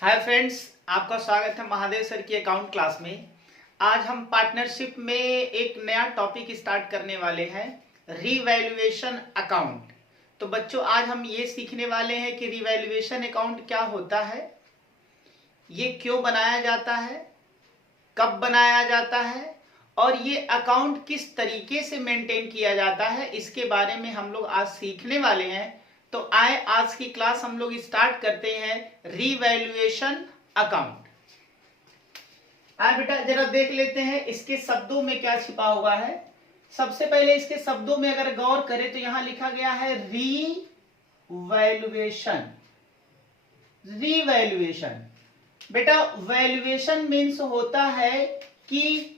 Hi friends, आपका स्वागत है महादेव सर की अकाउंट क्लास में। आज हम पार्टनरशिप में एक नया टॉपिक स्टार्ट करने वाले हैं, रीवैल्यूएशन अकाउंट। तो बच्चों, आज हम ये सीखने वाले हैं कि रीवैल्यूएशन अकाउंट क्या होता है, ये क्यों बनाया जाता है, कब बनाया जाता है और ये अकाउंट किस तरीके से मेंटेन किया जाता है, इसके बारे में हम लोग आज सीखने वाले हैं। तो आए आज की क्लास हम लोग स्टार्ट करते हैं, रीवैल्यूएशन अकाउंट। आए बेटा, जरा देख लेते हैं इसके शब्दों में क्या छिपा हुआ है। सबसे पहले इसके शब्दों में अगर गौर करें तो यहां लिखा गया है रीवैल्यूएशन। रीवैल्यूएशन बेटा, वैल्यूएशन मीन्स होता है कि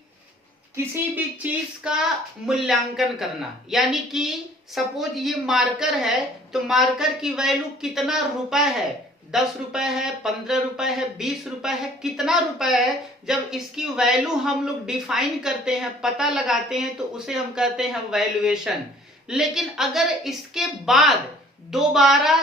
किसी भी चीज का मूल्यांकन करना। यानी कि सपोज ये मार्कर है तो मार्कर की वैल्यू कितना रुपए है, 10 रुपए है, 15 रुपए है, 20 रुपए है, कितना रुपए है। जब इसकी वैल्यू हम लोग डिफाइन करते हैं, पता लगाते हैं, तो उसे हम कहते हैं वैल्यूएशन। लेकिन अगर इसके बाद दोबारा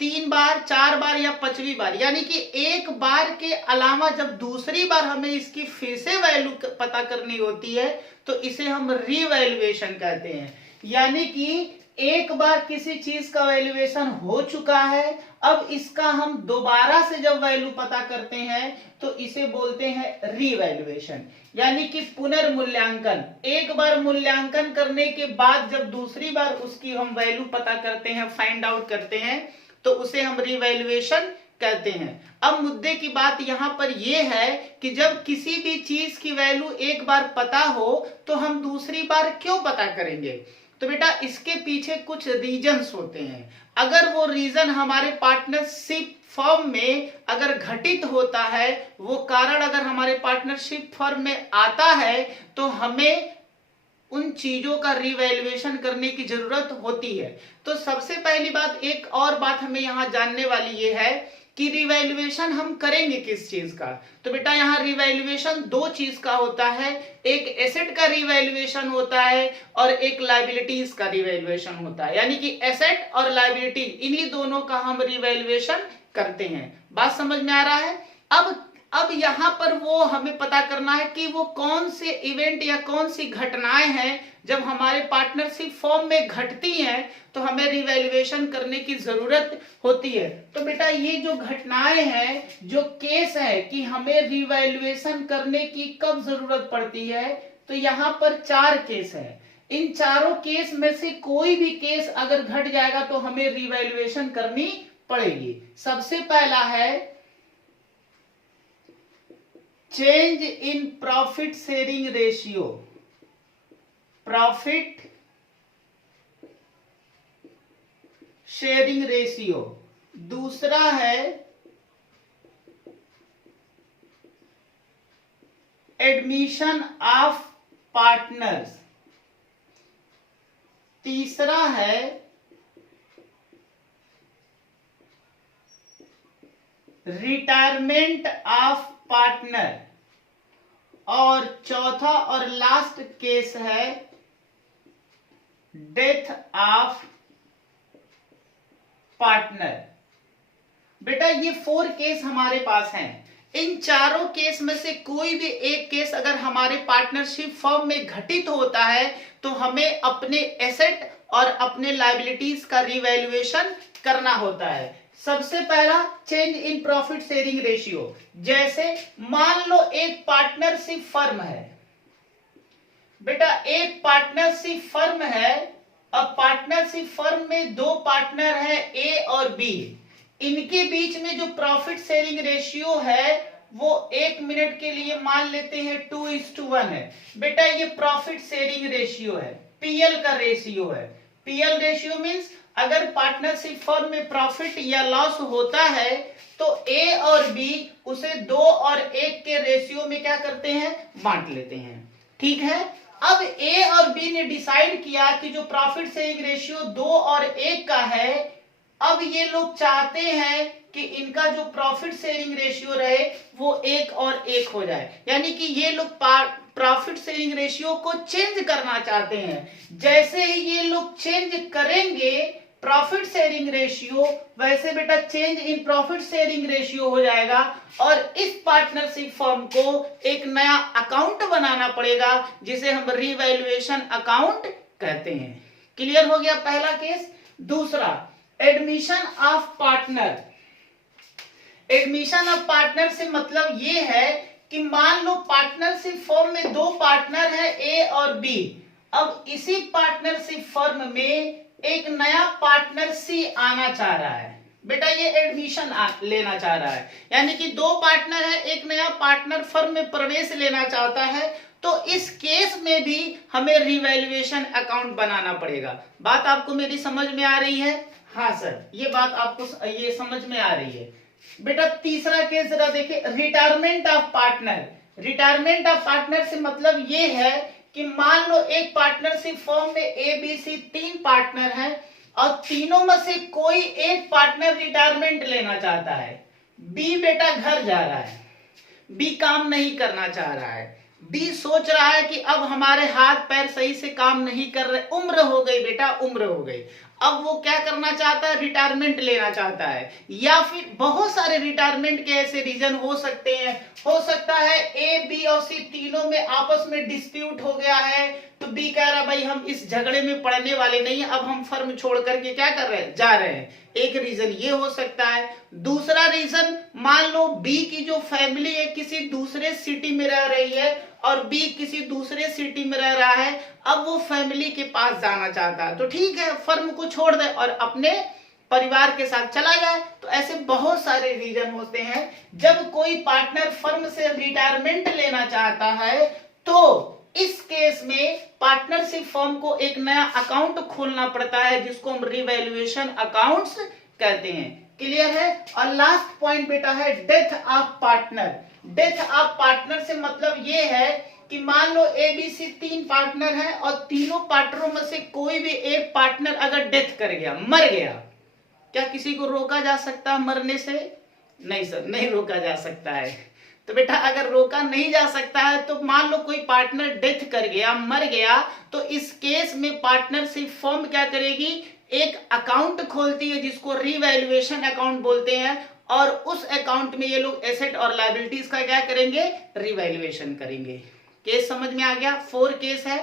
3 बार, 4 बार या 5वीं बार, यानी कि एक बार के अलावा जब दूसरी बार हमें इसकी फिर से वैल्यू पता करनी होती है तो इसे हम रीवैल्यूएशन कहते हैं। यानी कि एक बार किसी चीज का वैल्यूएशन हो चुका है, अब इसका हम दोबारा से जब वैल्यू पता करते हैं तो इसे बोलते हैं रीवैल्यूएशन, यानी कि पुनर्मूल्यांकन। एक बार मूल्यांकन करने के बाद जब दूसरी बार उसकी हम वैल्यू पता करते हैं, फाइंड आउट करते हैं, तो उसे हम रीवैल्यूएशन कहते हैं। अब मुद्दे की बात यहां पर यह है कि जब किसी भी चीज की वैल्यू एक बार पता हो तो हम दूसरी बार क्यों पता करेंगे। तो बेटा, इसके पीछे कुछ रीजंस होते हैं। अगर वो रीजन हमारे पार्टनरशिप फर्म में अगर घटित होता है, वो कारण अगर हमारे पार्टनरशिप फर्म में आता है, तो हमें उन चीजों का रिवैल्यूएशन करने की जरूरत होती है। तो सबसे पहली बात, एक और बात हमें यहां जानने वाली ये है कि रिवैल्यूएशन हम करेंगे किस चीज का। तो बेटा, यहां रिवैल्यूएशन दो चीज का होता है, एक एसेट का रिवैल्यूएशन होता है और एक लायबिलिटीज का रिवैल्यूएशन होता है। यानी कि एसेट और लायबिलिटी, इन्हीं दोनों का हम रिवैल्यूएशन करते हैं। बात समझ में आ रहा है। अब यहां पर वो हमें पता करना है कि वो कौन से इवेंट या कौन सी घटनाएं हैं जब हमारे पार्टनरशिप फॉर्म में घटती हैं तो हमें रिवैल्यूएशन करने की जरूरत होती है। तो बेटा, ये जो घटनाएं हैं, जो केस है कि हमें रिवैल्यूएशन करने की कब जरूरत पड़ती है, तो यहां पर 4 केस है। इन चारों केस में से कोई भी केस अगर घट जाएगा तो हमें रिवैल्यूएशन करनी पड़ेगी। सबसे पहला है change in profit sharing ratio. Profit sharing ratio. दूसरा है एडमिशन ऑफ पार्टनर्स। तीसरा है रिटायरमेंट ऑफ पार्टनर। और चौथा और लास्ट केस है डेथ ऑफ पार्टनर। बेटा, ये 4 केस हमारे पास हैं। इन चारों केस में से कोई भी एक केस अगर हमारे पार्टनरशिप फर्म में घटित होता है तो हमें अपने एसेट और अपने लायबिलिटीज का रिवैल्यूएशन करना होता है। सबसे पहला, change in profit sharing ratio. जैसे मान लो एक पार्टनरशिप फर्म है। बेटा, एक पार्टनरशिप फर्म है। अब पार्टनरशिप फर्म में 2 पार्टनर है, ए और बी। इनके बीच में जो प्रॉफिट शेयरिंग रेशियो है वो 1 मिनट के लिए मान लेते हैं 2:1 है। बेटा, ये प्रॉफिट शेयरिंग रेशियो है, पीएल का रेशियो है। पीएल रेशियो मींस अगर पार्टनरशिप फर्म में प्रॉफिट या लॉस होता है तो ए और बी उसे 2 और 1 के रेशियो में क्या करते हैं, बांट लेते हैं। ठीक है। अब ए और बी ने डिसाइड किया कि जो प्रॉफिट शेयरिंग रेशियो 2 और 1 का है, अब ये लोग चाहते हैं कि इनका जो प्रॉफिट शेयरिंग रेशियो रहे वो 1 और 1 हो जाए। यानी कि ये लोग प्रॉफिट शेयरिंग रेशियो को चेंज करना चाहते हैं। जैसे ही ये लोग चेंज करेंगे प्रॉफिट शेयरिंग रेशियो, वैसे बेटा change in profit sharing ratio हो जाएगा और इस पार्टनरशिप फर्म को एक नया अकाउंट बनाना पड़ेगा जिसे हम रिवैल्यूएशन अकाउंट कहते हैं। क्लियर हो गया पहला केस। दूसरा, admission of partner. Admission of partner से मतलब ये है कि मान लो पार्टनरशिप फर्म में दो पार्टनर है ए और बी। अब इसी पार्टनरशिप फर्म में एक नया पार्टनर सी आना चाह रहा है। बेटा ये एडमिशन लेना चाह रहा है, यानी कि दो पार्टनर है, एक नया पार्टनर फर्म में प्रवेश लेना चाहता है। तो इस केस में भी हमें रिवैल्यूएशन अकाउंट बनाना पड़ेगा। बात आपको मेरी समझ में आ रही है? हाँ सर, ये बात आपको ये समझ में आ रही है। बेटा तीसरा केस जरा देखिए, retirement of partner. Retirement of partner से मतलब ये है कि मान लो एक पार्टनरशिप फर्म में ए बी सी तीन पार्टनर हैं और तीनों में से कोई एक पार्टनर रिटायरमेंट लेना चाहता है। बी बेटा घर जा रहा है, बी काम नहीं करना चाह रहा है, बी सोच रहा है कि अब हमारे हाथ पैर सही से काम नहीं कर रहे, उम्र हो गई बेटा, उम्र हो गई। अब वो क्या करना चाहता है? रिटायरमेंट लेना चाहता है। या फिर बहुत सारे रिटायरमेंट के ऐसे रीजन हो सकते हैं। हो सकता है ए बी और सी तीनों में आपस में डिस्प्यूट हो गया है, तो बी कह रहा भाई हम इस झगड़े में पड़ने वाले नहीं है, अब हम फर्म छोड़ करके क्या कर रहे हैं? जा रहे हैं। एक रीजन ये हो सकता है। दूसरा रीजन, मान लो बी की जो फैमिली है किसी दूसरे सिटी में रह रही है और बी किसी दूसरे सिटी में रह रहा है, अब वो फैमिली के पास जाना चाहता है, तो ठीक है फर्म को छोड़ दे और अपने परिवार के साथ चला जाए। तो ऐसे बहुत सारे रीजन होते हैं। जब कोई पार्टनर फर्म से रिटायरमेंट लेना चाहता है तो इस केस में पार्टनरशिप फर्म को एक नया अकाउंट खोलना पड़ता है जिसको हम रिवैल्यूएशन अकाउंट्स कहते हैं। क्लियर है? और लास्ट पॉइंट बेटा है death of partner. Death of partner से मतलब ये है कि मान लो ए बी सी तीन पार्टनर हैं और तीनों पार्टनरों में से कोई भी एक पार्टनर अगर डेथ कर गया, मर गया, क्या किसी को रोका जा सकता है मरने से? नहीं सर, नहीं रोका जा सकता है। तो बेटा अगर रोका नहीं जा सकता है तो मान लो कोई पार्टनर डेथ कर गया, मर गया, तो इस केस में पार्टनरशिप फर्म क्या करेगी? एक अकाउंट खोलती है जिसको रिवैल्यूएशन अकाउंट बोलते हैं और उस अकाउंट में ये लोग एसेट और लायबिलिटीज का क्या करेंगे? रिवैल्यूएशन करेंगे। केस समझ में आ गया? 4 केस है।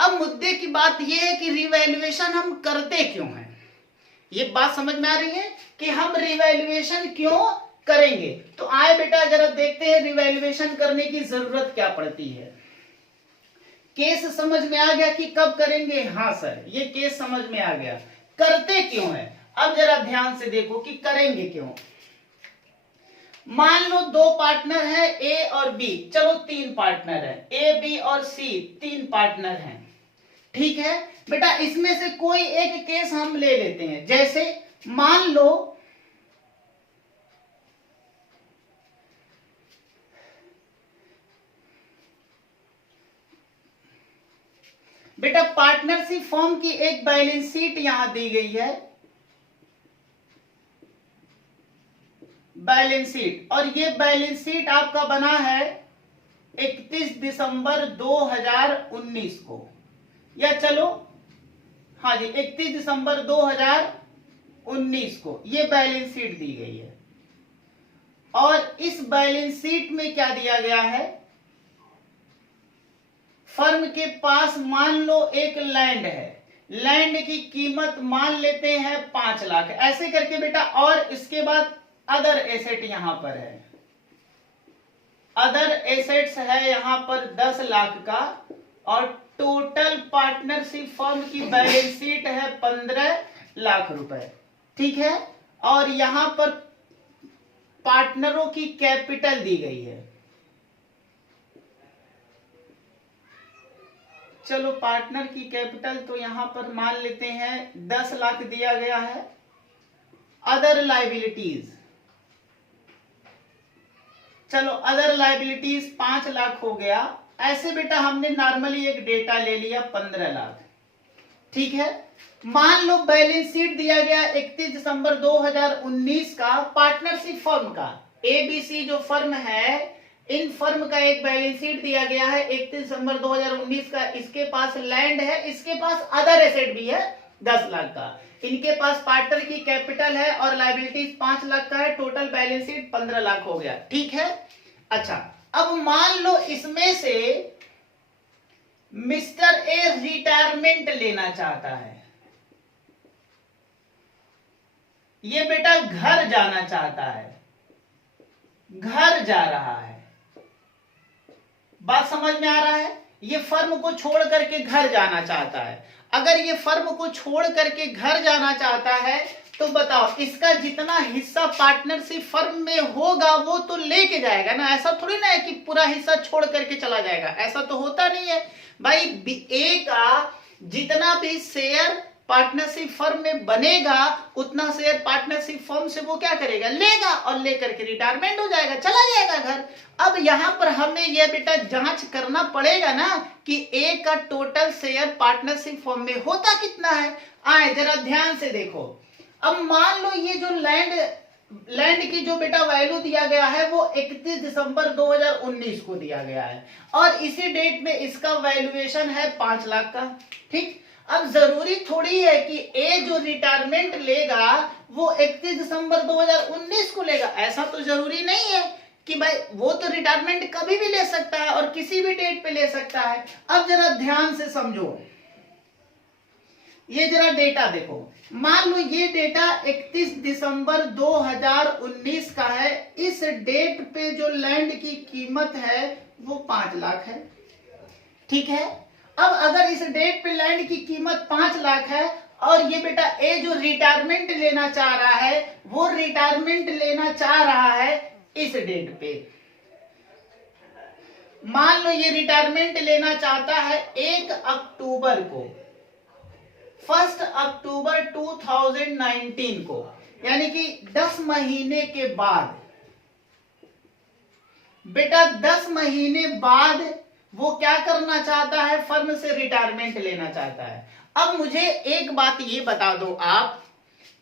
अब मुद्दे की बात यह है कि रिवैल्यूएशन हम करते क्यों हैं? ये बात समझ में आ रही है कि हम रिवैल्यूएशन क्यों करेंगे? तो आए बेटा जरा देखते हैं रिवैल्यूएशन करने की जरूरत क्या पड़ती है। केस समझ में आ गया कि कब करेंगे? हाँ सर, ये केस समझ में आ गया। करते क्यों है? अब जरा ध्यान से देखो कि करेंगे क्यों। मान लो दो पार्टनर है ए और बी, चलो तीन पार्टनर है, ए बी और सी तीन पार्टनर हैं, ठीक है बेटा। इसमें से कोई एक केस हम ले लेते हैं। जैसे मान लो बेटा पार्टनरशिप फर्म की एक बैलेंस शीट यहां दी गई है, बैलेंस शीट, और ये बैलेंस शीट आपका बना है 31 दिसंबर 2019 को, या चलो हाँ जी 31 दिसंबर 2019 को ये बैलेंस शीट दी गई है। और इस बैलेंस शीट में क्या दिया गया है? फर्म के पास मान लो एक लैंड है, लैंड की कीमत मान लेते हैं 5 लाख, ऐसे करके बेटा। और इसके बाद अदर एसेट यहां पर है, अदर एसेट्स है यहां पर 10 लाख का, और टोटल पार्टनरशिप फर्म की बैलेंस शीट है 15 लाख रुपए, ठीक है। और यहां पर पार्टनरों की कैपिटल दी गई है, चलो पार्टनर की कैपिटल तो यहां पर मान लेते हैं 10 लाख दिया गया है। अदर लायबिलिटीज, चलो अदर लायबिलिटीज 5 लाख हो गया। ऐसे बेटा हमने नॉर्मली एक डेटा ले लिया 15 लाख, ठीक है। मान लो बैलेंस शीट दिया गया 31 दिसंबर 2019 का पार्टनरशिप फर्म का, एबीसी जो फर्म है, इन फर्म का एक बैलेंस शीट दिया गया है 31 दिसंबर 2019 का। इसके पास लैंड है, इसके पास अदर एसेट भी है 10 लाख का। इनके पास पार्टनर की कैपिटल है और लायबिलिटीज 5 लाख का है, टोटल बैलेंस शीट 15 लाख हो गया। ठीक है। अच्छा, अब मान लो इसमें से मिस्टर ए रिटायरमेंट लेना चाहता है, ये बेटा घर जाना चाहता है, घर जा रहा है, बात समझ में आ रहा है? ये फर्म को छोड़ करके घर जाना चाहता है। अगर ये फर्म को छोड़ करके घर जाना चाहता है तो बताओ इसका जितना हिस्सा पार्टनरशिप फर्म में होगा वो तो लेके जाएगा ना, ऐसा थोड़ी ना है कि पूरा हिस्सा छोड़ करके चला जाएगा, ऐसा तो होता नहीं है भाई। ए का जितना भी शेयर पार्टनरशिप फर्म में बनेगा उतना शेयर पार्टनरशिप फर्म से वो क्या करेगा, लेगा, और लेकर के रिटायरमेंट हो जाएगा, चला जाएगा घर। अब यहां पर हमें यह बेटा जांच करना पड़ेगा ना कि ए का टोटल शेयर पार्टनरशिप फर्म में होता कितना है। आए जरा ध्यान से देखो, अब मान लो ये जो लैंड की जो बेटा वैल्यू दिया गया है वो 31 दिसंबर 2019 को दिया गया है और इसी डेट में इसका वैल्यूएशन है 5 लाख का। ठीक, अब जरूरी थोड़ी है कि ए जो रिटायरमेंट लेगा वो 31 दिसंबर 2019 को लेगा, ऐसा तो जरूरी नहीं है कि भाई वो तो रिटायरमेंट कभी भी ले सकता है और किसी भी डेट पे ले सकता है। अब जरा ध्यान से समझो, ये जरा डेटा देखो, मान लो ये डेटा 31 दिसंबर 2019 का है, इस डेट पे जो लैंड की कीमत है वो 5 लाख है। ठीक है, अब अगर इस डेट पे लैंड की कीमत 5 लाख है और ये बेटा ए जो रिटायरमेंट लेना चाह रहा है वो रिटायरमेंट लेना चाह रहा है इस डेट पे, मान लो ये रिटायरमेंट लेना चाहता है 1 अक्टूबर को, 1 अक्टूबर 2019 को, यानी कि 10 महीने के बाद, बेटा 10 महीने बाद वो क्या करना चाहता है, फर्म से रिटायरमेंट लेना चाहता है। अब मुझे एक बात ये बता दो आप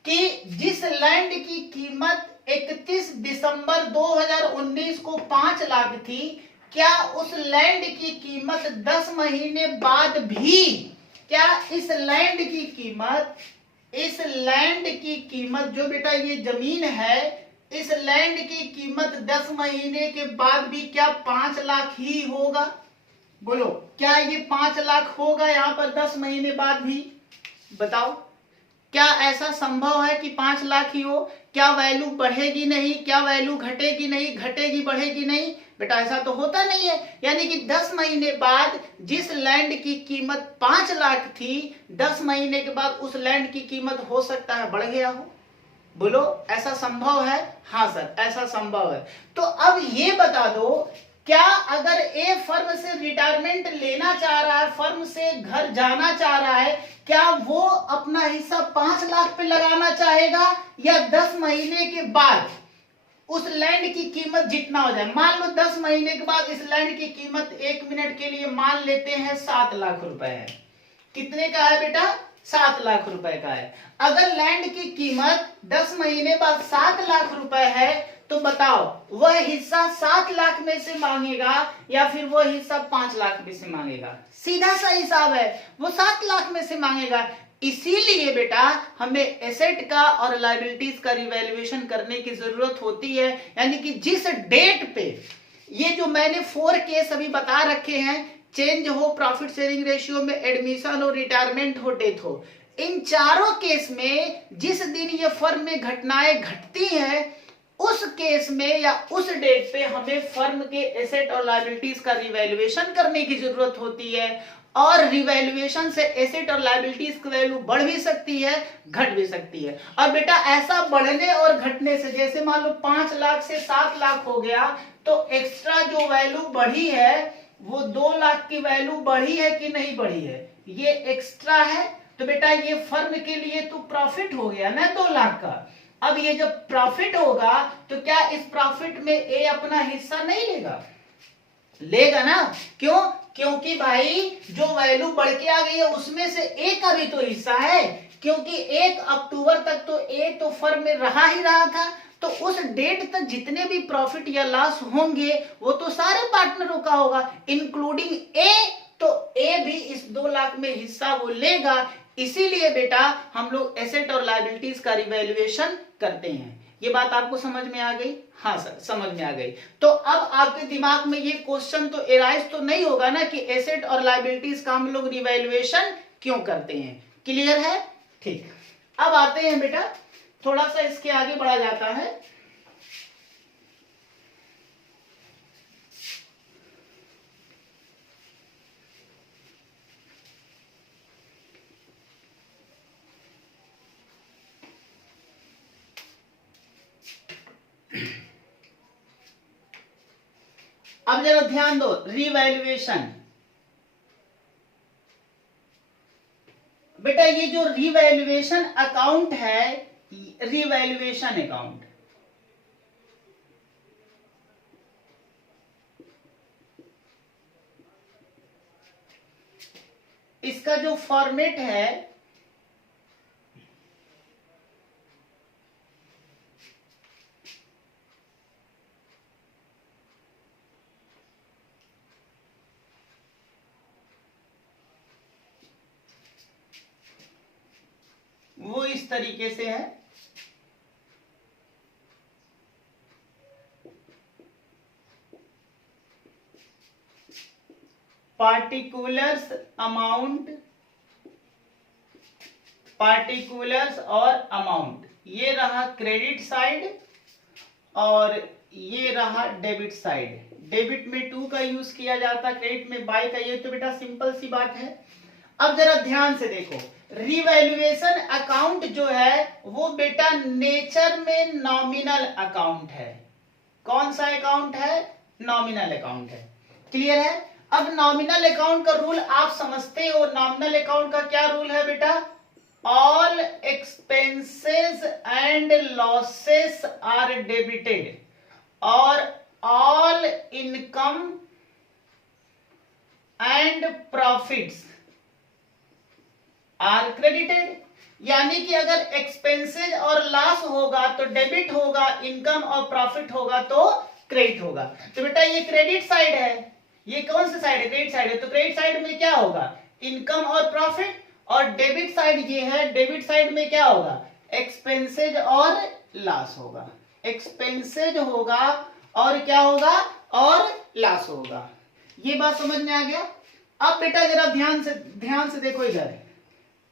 कि जिस लैंड की कीमत 31 दिसंबर 2019 को 5 लाख थी, क्या उस लैंड की कीमत 10 महीने बाद भी, क्या इस लैंड की कीमत जो बेटा ये जमीन है, इस लैंड की कीमत 10 महीने के बाद भी क्या 5 लाख ही होगा? बोलो, क्या ये 5 लाख होगा यहां पर 10 महीने बाद भी? बताओ, क्या ऐसा संभव है कि 5 लाख ही हो? क्या वैल्यू बढ़ेगी नहीं, क्या वैल्यू घटेगी नहीं, घटेगी बढ़ेगी नहीं? बेटा ऐसा तो होता नहीं है। यानी कि 10 महीने बाद जिस लैंड की कीमत 5 लाख थी, 10 महीने के बाद उस लैंड की कीमत हो सकता है बढ़ गया हो। बोलो, ऐसा संभव है? हाँ सर, ऐसा संभव है। तो अब ये बता दो, क्या अगर ए फर्म से रिटायरमेंट लेना चाह रहा है, फर्म से घर जाना चाह रहा है, क्या वो अपना हिस्सा 5 लाख पे लगाना चाहेगा या 10 महीने के बाद उस लैंड की कीमत जितना हो जाए? मान लो 10 महीने के बाद इस लैंड की कीमत 1 मिनट के लिए मान लेते हैं 7 लाख रुपए है। कितने का है बेटा? 7 लाख रुपए का है। अगर लैंड की कीमत 10 महीने बाद 7 लाख रुपए है तो बताओ वह हिस्सा 7 लाख में से मांगेगा या फिर वह हिस्सा 5 लाख में से मांगेगा? सीधा सा हिसाब है, वो 7 लाख में से मांगेगा। इसीलिए बेटा हमें एसेट का और लायबिलिटीज का रिवैल्यूएशन करने की जरूरत होती है। यानी कि जिस डेट पे ये जो मैंने 4 केस अभी बता रखे हैं, चेंज हो प्रॉफिट शेयरिंग रेशियो में, एडमिशन हो, रिटायरमेंट हो, डेथ हो, इन चारों केस में जिस दिन ये फर्म में घटनाएं घटती हैं उस केस में या उस डेट पे हमें फर्म के एसेट और लायबिलिटीज का रिवैल्यूएशन करने की जरूरत होती है। और रिवैल्यूएशन से एसेट और लायबिलिटीज की वैल्यू बढ़ भी सकती है, घट भी सकती है। और बेटा ऐसा बढ़ने और घटने से, जैसे मान लो 5 लाख से 7 लाख हो गया तो एक्स्ट्रा जो वैल्यू बढ़ी है वो 2 लाख की वैल्यू बढ़ी है कि नहीं बढ़ी है? ये एक्स्ट्रा है तो बेटा ये फर्म के लिए तो प्रॉफिट हो गया ना 2 लाख का। अब ये जब प्रॉफिट होगा तो क्या इस प्रॉफिट में ए अपना हिस्सा नहीं लेगा? लेगा ना। क्यों? क्योंकि भाई जो वैल्यू बढ़ के आ गई है उसमें से ए का भी तो हिस्सा है, क्योंकि 1 अक्टूबर तक तो ए तो फर्म में रहा ही रहा था, तो उस डेट तक जितने भी प्रॉफिट या लॉस होंगे वो तो सारे पार्टनरों का होगा, इंक्लूडिंग ए। तो ए भी इस 2 लाख में हिस्सा वो लेगा। इसीलिए बेटा हम लोग एसेट और लायबिलिटीज का रिवैल्यूएशन करते हैं। ये बात आपको समझ में आ गई? हाँ सर, समझ में आ गई। तो अब आपके दिमाग में ये क्वेश्चन तो एराइज तो नहीं होगा ना कि एसेट और लायबिलिटीज का हम लोग रिवैल्यूएशन क्यों करते हैं। क्लियर है? ठीक। अब आते हैं बेटा, थोड़ा सा इसके आगे बढ़ा जाता है। अब जरा ध्यान दो, रिवैल्यूएशन। बेटा ये जो रिवैल्यूएशन अकाउंट है, रिवैल्यूएशन अकाउंट, इसका जो फॉर्मेट है वो इस तरीके से है। पार्टिकुलर्स अमाउंट, पार्टिकुलर्स और अमाउंट, ये रहा क्रेडिट साइड और ये रहा डेबिट साइड। डेबिट में 2 का यूज किया जाता, क्रेडिट में बाय का। ये तो बेटा सिंपल सी बात है। अब जरा ध्यान से देखो, रिवैल्यूएशन अकाउंट जो है वो बेटा नेचर में नॉमिनल अकाउंट है। कौन सा अकाउंट है? नॉमिनल अकाउंट है। क्लियर है? अब नॉमिनल अकाउंट का रूल आप समझते हो। नॉमिनल अकाउंट का क्या रूल है बेटा? All expenses and losses are debited और all income and profits are credited. यानी कि अगर एक्सपेंसेस और लॉस होगा तो डेबिट होगा, इनकम और प्रॉफिट होगा तो क्रेडिट होगा। तो बेटा ये क्रेडिट साइड है, ये कौन सी साइड है? क्रेडिट साइड है। तो क्रेडिट साइड में क्या होगा? इनकम और प्रॉफिट। और डेबिट साइड ये है, डेबिट साइड में क्या होगा? एक्सपेंसेज और लॉस होगा। एक्सपेंसेज होगा और क्या होगा? और लॉस होगा। ये बात समझ में आ गया? अब बेटा जरा ध्यान से देखो इधर,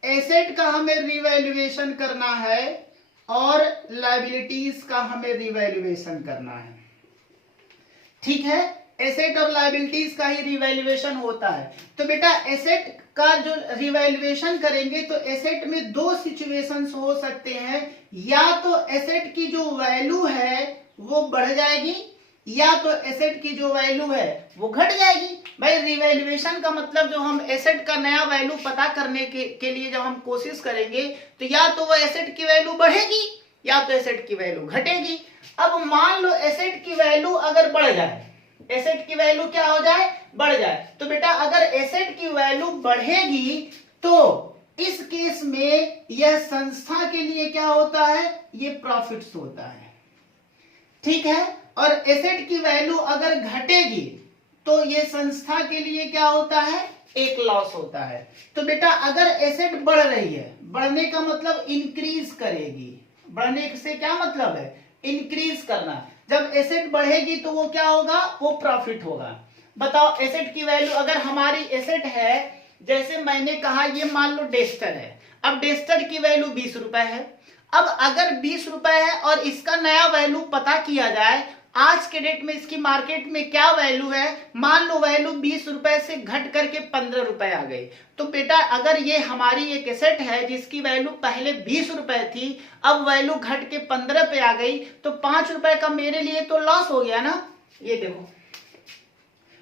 एसेट का हमें रिवैल्यूएशन करना है और लायबिलिटीज का हमें रिवैल्यूएशन करना है। ठीक है? एसेट और लायबिलिटीज का ही रिवैल्यूएशन होता है। तो बेटा एसेट का जो रिवैल्यूएशन करेंगे तो एसेट में 2 सिचुएशंस हो सकते हैं। या तो एसेट की जो वैल्यू है वो बढ़ जाएगी या तो एसेट की जो वैल्यू है वो घट जाएगी। भाई रिवैल्यूएशन का मतलब जो हम एसेट का नया वैल्यू पता करने के लिए जब हम कोशिश करेंगे तो या तो वो एसेट की वैल्यू बढ़ेगी या तो एसेट की वैल्यू घटेगी। अब मान लो एसेट की वैल्यू अगर बढ़ जाए, एसेट की वैल्यू क्या हो जाए? बढ़ जाए। तो बेटा अगर एसेट की वैल्यू बढ़ेगी तो इस केस में यह संस्था के लिए क्या होता है? ये प्रॉफिट्स होता है। ठीक है? और एसेट की वैल्यू अगर घटेगी तो ये संस्था के लिए क्या होता है? एक लॉस होता है। तो बेटा अगर एसेट बढ़ रही है, बढ़ने का मतलब इंक्रीज करेगी। बढ़ने से क्या मतलब है? इंक्रीज करना। जब एसेट बढ़ेगी तो वो क्या होगा? वो प्रॉफिट होगा। बताओ एसेट की वैल्यू, अगर हमारी एसेट है, जैसे मैंने कहा ये मान लो डेस्टर है। अब डेस्टर की वैल्यू 20 रुपए है। अब अगर 20 रुपए है और इसका नया वैल्यू पता किया जाए, आज के डेट में इसकी मार्केट में क्या वैल्यू है, मान लो वैल्यू 20 रुपए से घट करके 15 रुपए आ गई। तो बेटा अगर ये हमारी एक एसेट है जिसकी वैल्यू पहले 20 रुपए थी, अब वैल्यू घट के 15 पे आ गई, तो 5 रुपए का मेरे लिए तो लॉस हो गया ना। ये देखो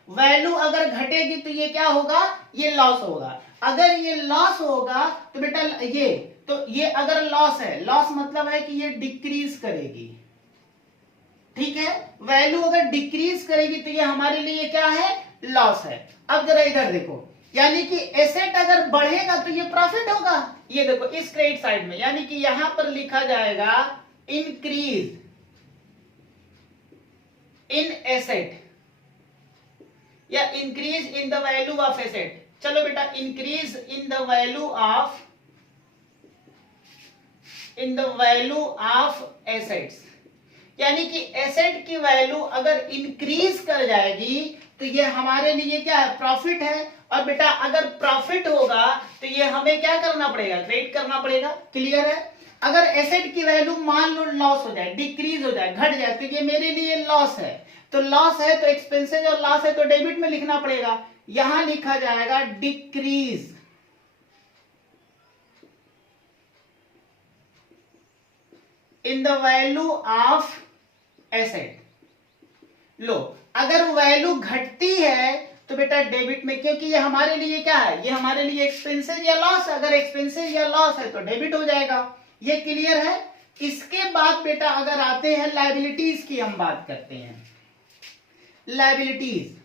वैल्यू अगर घटेगी तो ये क्या होगा? ये लॉस होगा। अगर ये लॉस होगा तो बेटा ये अगर लॉस है, लॉस मतलब है कि ये डिक्रीज करेगी। ठीक है? वैल्यू अगर डिक्रीज करेगी तो ये हमारे लिए क्या है? लॉस है। अब जरा इधर देखो, यानी कि एसेट अगर बढ़ेगा तो ये प्रॉफिट होगा। ये देखो इस क्रेडिट साइड में, यानी कि यहां पर लिखा जाएगा इंक्रीज इन एसेट या increase in the value of asset. चलो बेटा increase in the value of in the value of assets, यानी कि एसेट की वैल्यू अगर इंक्रीज कर जाएगी तो ये हमारे लिए क्या है, प्रॉफिट है। और बेटा अगर प्रॉफिट होगा तो ये हमें क्या करना पड़ेगा, क्रेडिट करना पड़ेगा। क्लियर है। अगर एसेट की वैल्यू मान लो लॉस हो जाए, डिक्रीज हो जाए, घट जाए, तो ये मेरे लिए लॉस है। तो लॉस है तो एक्सपेंसेस और लॉस है तो डेबिट में लिखना पड़ेगा। यहां लिखा जाएगा decrease in the value of asset. लो, अगर वैल्यू घटती है तो बेटा डेबिट में, क्योंकि ये हमारे लिए क्या है, ये हमारे लिए एक्सपेंसेस या लॉस है। अगर एक्सपेंसेस या लॉस है तो डेबिट हो जाएगा। ये क्लियर है। इसके बाद बेटा अगर आते हैं लायबिलिटीज की, हम बात करते हैं लायबिलिटीज।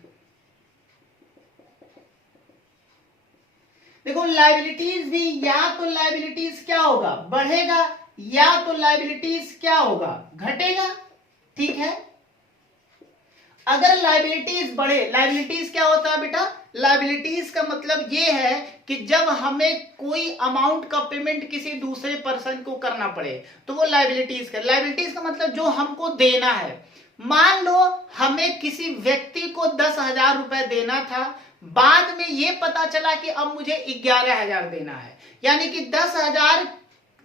देखो लायबिलिटीज भी, या तो लायबिलिटीज क्या होगा, बढ़ेगा, या तो लायबिलिटीज क्या होगा, घटेगा। ठीक है। अगर लायबिलिटीज बढ़े, लायबिलिटीज क्या होता है बेटा, लायबिलिटीज का मतलब ये है कि जब हमें कोई अमाउंट का पेमेंट किसी दूसरे पर्सन को करना पड़े तो वो लायबिलिटीज का मतलब जो हमको देना है। मान लो हमें किसी व्यक्ति को 10,000 रुपए देना था, बाद में ये पता चला कि अब मुझे 11,000 देना है, यानी कि 10,000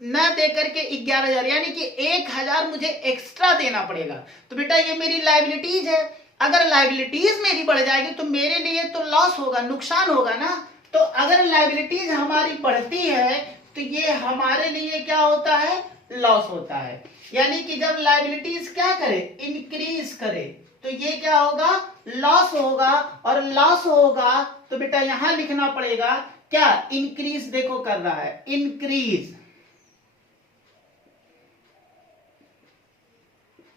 न देकर के 11,000, यानी कि 1,000 मुझे एक्स्ट्रा देना पड़ेगा। तो बेटा ये मेरी लायबिलिटीज है। अगर लायबिलिटीज मेरी बढ़ जाएगी तो मेरे लिए तो लॉस होगा, नुकसान होगा ना। तो अगर लायबिलिटीज हमारी बढ़ती है तो ये हमारे लिए क्या होता है, लॉस होता है। यानी कि जब लायबिलिटीज क्या करे, इंक्रीज करे, तो ये क्या होगा, लॉस होगा। और लॉस होगा तो बेटा यहां लिखना पड़ेगा क्या, इंक्रीज। देखो कर रहा है increase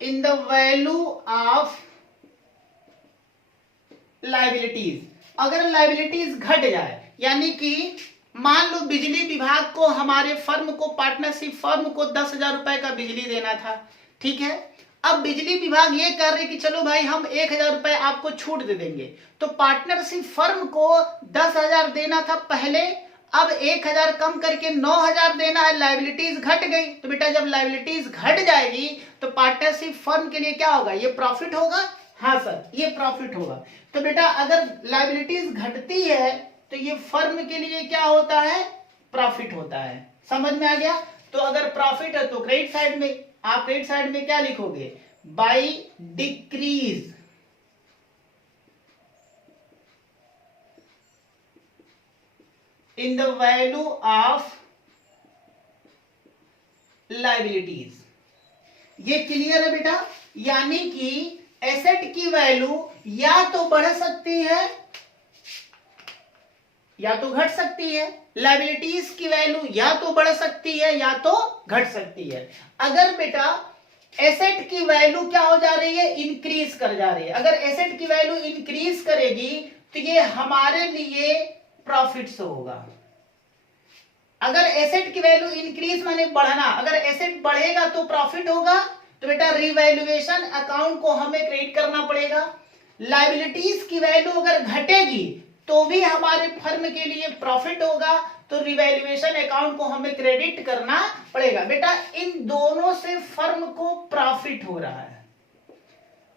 in the value of liabilities. अगर लायबिलिटीज घट जाए, यानी कि मान लो बिजली विभाग को, हमारे फर्म को, पार्टनरशिप फर्म को 10,000 रुपए का बिजली देना था। ठीक है। अब बिजली विभाग ये कर रहे कि चलो भाई हम 1,000 रुपए आपको छूट दे देंगे। तो पार्टनरशिप फर्म को 10,000 देना था पहले, अब 1,000 कम करके 9,000 देना है, लायबिलिटीज घट गई। तो बेटा जब लायबिलिटीज घट जाएगी तो पार्टनरशिप फर्म के लिए क्या होगा, ये प्रॉफिट होगा। हाँ सर, ये प्रॉफिट होगा। तो बेटा अगर लायबिलिटीज घटती है तो ये फर्म के लिए क्या होता है, प्रॉफिट होता है। समझ में आ गया। तो अगर प्रॉफिट है तो क्रेडिट साइड में, आप क्रेडिट साइड में क्या लिखोगे, by decrease in the value of liabilities. ये क्लियर है बेटा। यानी कि एसेट की वैल्यू या तो बढ़ सकती है या तो घट सकती है, लायबिलिटीज की वैल्यू या तो बढ़ सकती है या तो घट सकती है। अगर बेटा एसेट की वैल्यू क्या हो जा रही है, इंक्रीज कर जा रही है, अगर एसेट की वैल्यू इंक्रीज करेगी तो ये हमारे लिए प्रॉफिट से होगा। अगर एसेट की वैल्यू इंक्रीज माने बढ़ना, अगर एसेट बढ़ेगा तो प्रॉफिट होगा। तो बेटा रिवैल्यूएशन अकाउंट को हमें क्रेडिट करना पड़ेगा। लायबिलिटीज की वैल्यू अगर घटेगी तो भी हमारे फर्म के लिए प्रॉफिट होगा, तो रिवैल्यूएशन अकाउंट को हमें क्रेडिट करना पड़ेगा। बेटा इन दोनों से फर्म को प्रॉफिट हो रहा है,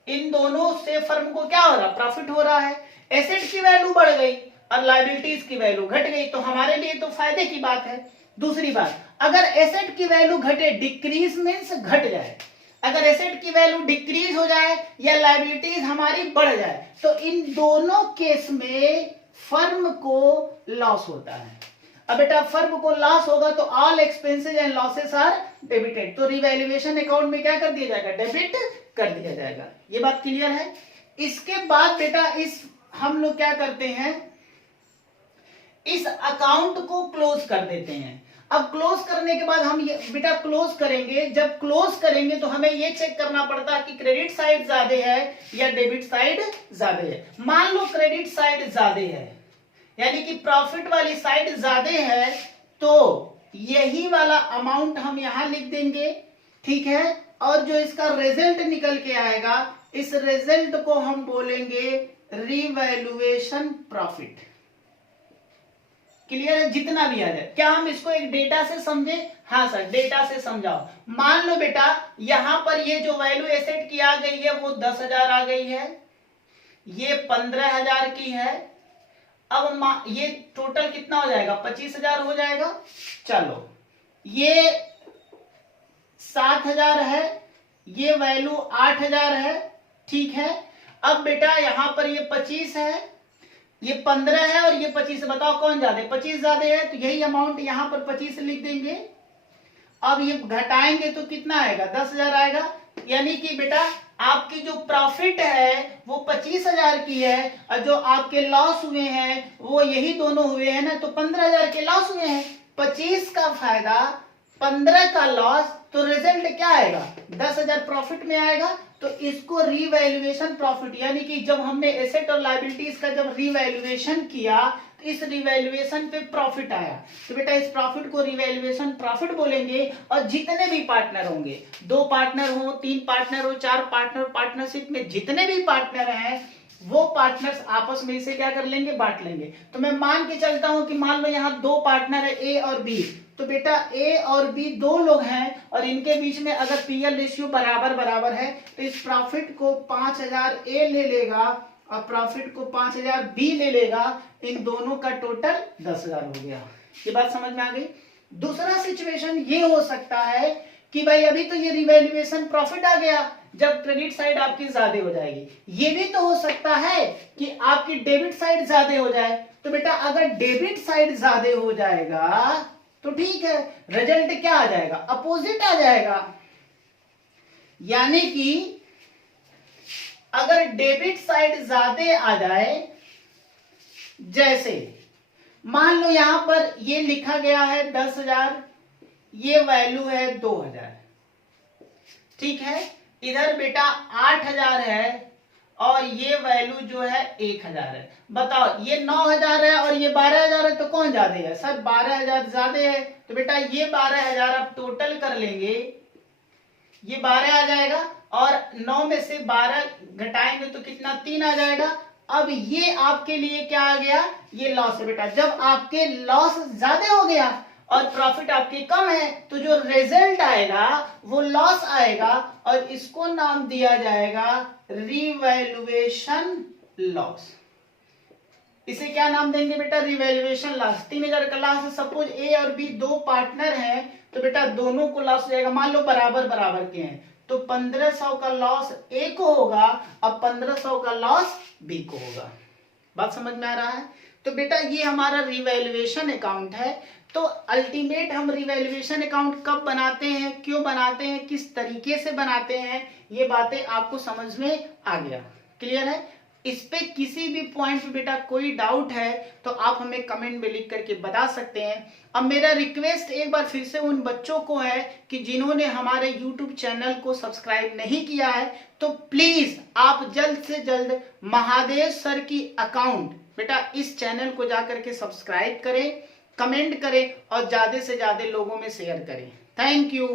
इन दोनों से फर्म को क्या हो रहा है, प्रॉफिट हो रहा है। एसेट की वैल्यू बढ़ गई और लायबिलिटीज की वैल्यू घट गई तो हमारे लिए तो फायदे की बात है। दूसरी बात, अगर एसेट की वैल्यू घटे, डिक्रीज मींस घट जाए, अगर एसेट की वैल्यू डिक्रीज हो जाए या लायबिलिटीज हमारी बढ़ जाए तो इन दोनों केस में फर्म को लॉस होता है। अब बेटा फर्म को लॉस होगा तो all expenses and losses are debited, तो रिवैल्यूएशन अकाउंट में क्या कर दिया जाएगा, डेबिट कर दिया जाएगा। ये बात क्लियर है। इसके बाद बेटा इस हम लोग क्या करते हैं, इस अकाउंट को क्लोज कर देते हैं। अब क्लोज करने के बाद हम ये बेटा क्लोज करेंगे, जब क्लोज करेंगे तो हमें ये चेक करना पड़ता है कि क्रेडिट साइड ज्यादा है या डेबिट साइड ज्यादा है। मान लो क्रेडिट साइड ज्यादा है, यानी कि प्रॉफिट वाली साइड ज्यादा है, तो यही वाला अमाउंट हम यहां लिख देंगे। ठीक है। और जो इसका रिजल्ट निकल के आएगा, इस रिजल्ट को हम बोलेंगे रिवैल्यूएशन प्रॉफिट। क्लियर है, जितना भी आ जाए। क्या हम इसको एक डेटा से समझे? हाँ सर, डेटा से समझाओ। मान लो बेटा यहां पर ये जो वैल्यू एसेट की आ गई है वो 10,000 आ गई है, ये 15,000 की है। अब ये टोटल कितना हो जाएगा? 25,000 हो जाएगा। चलो ये 7,000 है, ये वैल्यू 8,000 है, ठीक है। अब बेटा यहां पर ये 25 है, ये 15 है और ये 25 है। बताओ कौन ज्यादा है? 25 ज्यादा है, तो यही अमाउंट यहां पर 25 लिख देंगे। अब ये घटाएंगे तो कितना आएगा? 10,000 आएगा। यानी कि बेटा आपकी जो प्रॉफिट है वो 25,000 की है, और जो आपके लॉस हुए हैं वो यही दोनों हुए हैं ना, तो 15,000 के लॉस हुए हैं। 25 का फायदा, 15 का लॉस, तो रिजल्ट क्या आएगा? 10,000 प्रॉफिट में आएगा। तो इसको रीवैल्यूएशन प्रॉफिट, यानी कि जब हमने एसेट और लायबिलिटीज का जब रीवैल्यूएशन किया तो इस रिवैल्यूएशन पे प्रॉफिट आया, तो बेटा इस प्रॉफिट को रिवैल्यूएशन प्रॉफिट बोलेंगे। और जितने भी पार्टनर होंगे, 2 पार्टनर हो, 3 पार्टनर हो, 4 पार्टनर, पार्टनरशिप में जितने भी पार्टनर हैं वो पार्टनर्स आपस में इसे क्या कर लेंगे? बांट लेंगे। तो मैं मान के चलता हूं कि मान लो यहाँ 2 पार्टनर है, ए और बी, तो बेटा ए और बी 2 लोग हैं और इनके बीच में अगर पीएल रेशियो बराबर बराबर है तो इस प्रॉफिट को 5,000 ए ले लेगा और प्रॉफिट को 5,000 बी ले लेगा। इन दोनों का टोटल 10,000 हो गया। ये बात समझ में आ गई? दूसरा सिचुएशन ये हो सकता है कि भाई अभी तो ये रिवैल्यूएशन प्रॉफिट आ गया, जब क्रेडिट साइड आपकी ज्यादा हो जाएगी। ये भी तो हो सकता है कि आपकी डेबिट साइड ज्यादा हो जाए। तो बेटा अगर डेबिट साइड ज्यादा हो जाएगा तो ठीक है, रिजल्ट क्या आ जाएगा? अपोजिट आ जाएगा। यानी कि अगर डेबिट साइड ज्यादा आ जाए, जैसे मान लो यहां पर ये लिखा गया है 10,000, ये वैल्यू है 2,000, ठीक है। इधर बेटा 8,000 है और ये वैल्यू जो है 1,000 है। बताओ ये 9,000 है और ये 12,000 है, तो कौन ज्यादा है? सर 12,000 ज्यादा है। तो बेटा ये 12,000 आप टोटल कर लेंगे, ये 12 आ जाएगा और 9 में से 12 घटाएंगे तो कितना? 3 आ जाएगा। अब ये आपके लिए क्या आ गया? ये लॉस है बेटा। जब आपके लॉस ज्यादा हो गया और प्रॉफिट आपकी कम है तो जो रिजल्ट आएगा वो लॉस आएगा और इसको नाम दिया जाएगा रिवैल्यूएशन लॉस। इसे क्या नाम देंगे बेटा? Revaluation loss. 3,000 का लॉस है। सपोज ए और बी 2 पार्टनर हैं तो बेटा दोनों को लॉस हो जाएगा। मान लो बराबर बराबर के हैं तो 1,500 का लॉस ए को होगा और 1,500 का लॉस बी को होगा। बात समझ में आ रहा है? तो बेटा ये हमारा रिवैल्यूएशन अकाउंट है। तो अल्टीमेट हम रिवैल्यूएशन अकाउंट कब बनाते हैं, क्यों बनाते हैं, किस तरीके से बनाते हैं, ये बातें आपको समझ में आ गया। क्लियर है? इस पे किसी भी पॉइंट पे बेटा कोई डाउट है तो आप हमें कमेंट में लिख करके बता सकते हैं। अब मेरा रिक्वेस्ट एक बार फिर से उन बच्चों को है कि जिन्होंने हमारे YouTube चैनल को सब्सक्राइब नहीं किया है तो प्लीज आप जल्द से जल्द महादेव सर की अकाउंट बेटा इस चैनल को जाकर के सब्सक्राइब करें, कमेंट करें और ज्यादा से ज्यादा लोगों में शेयर करें। Thank you.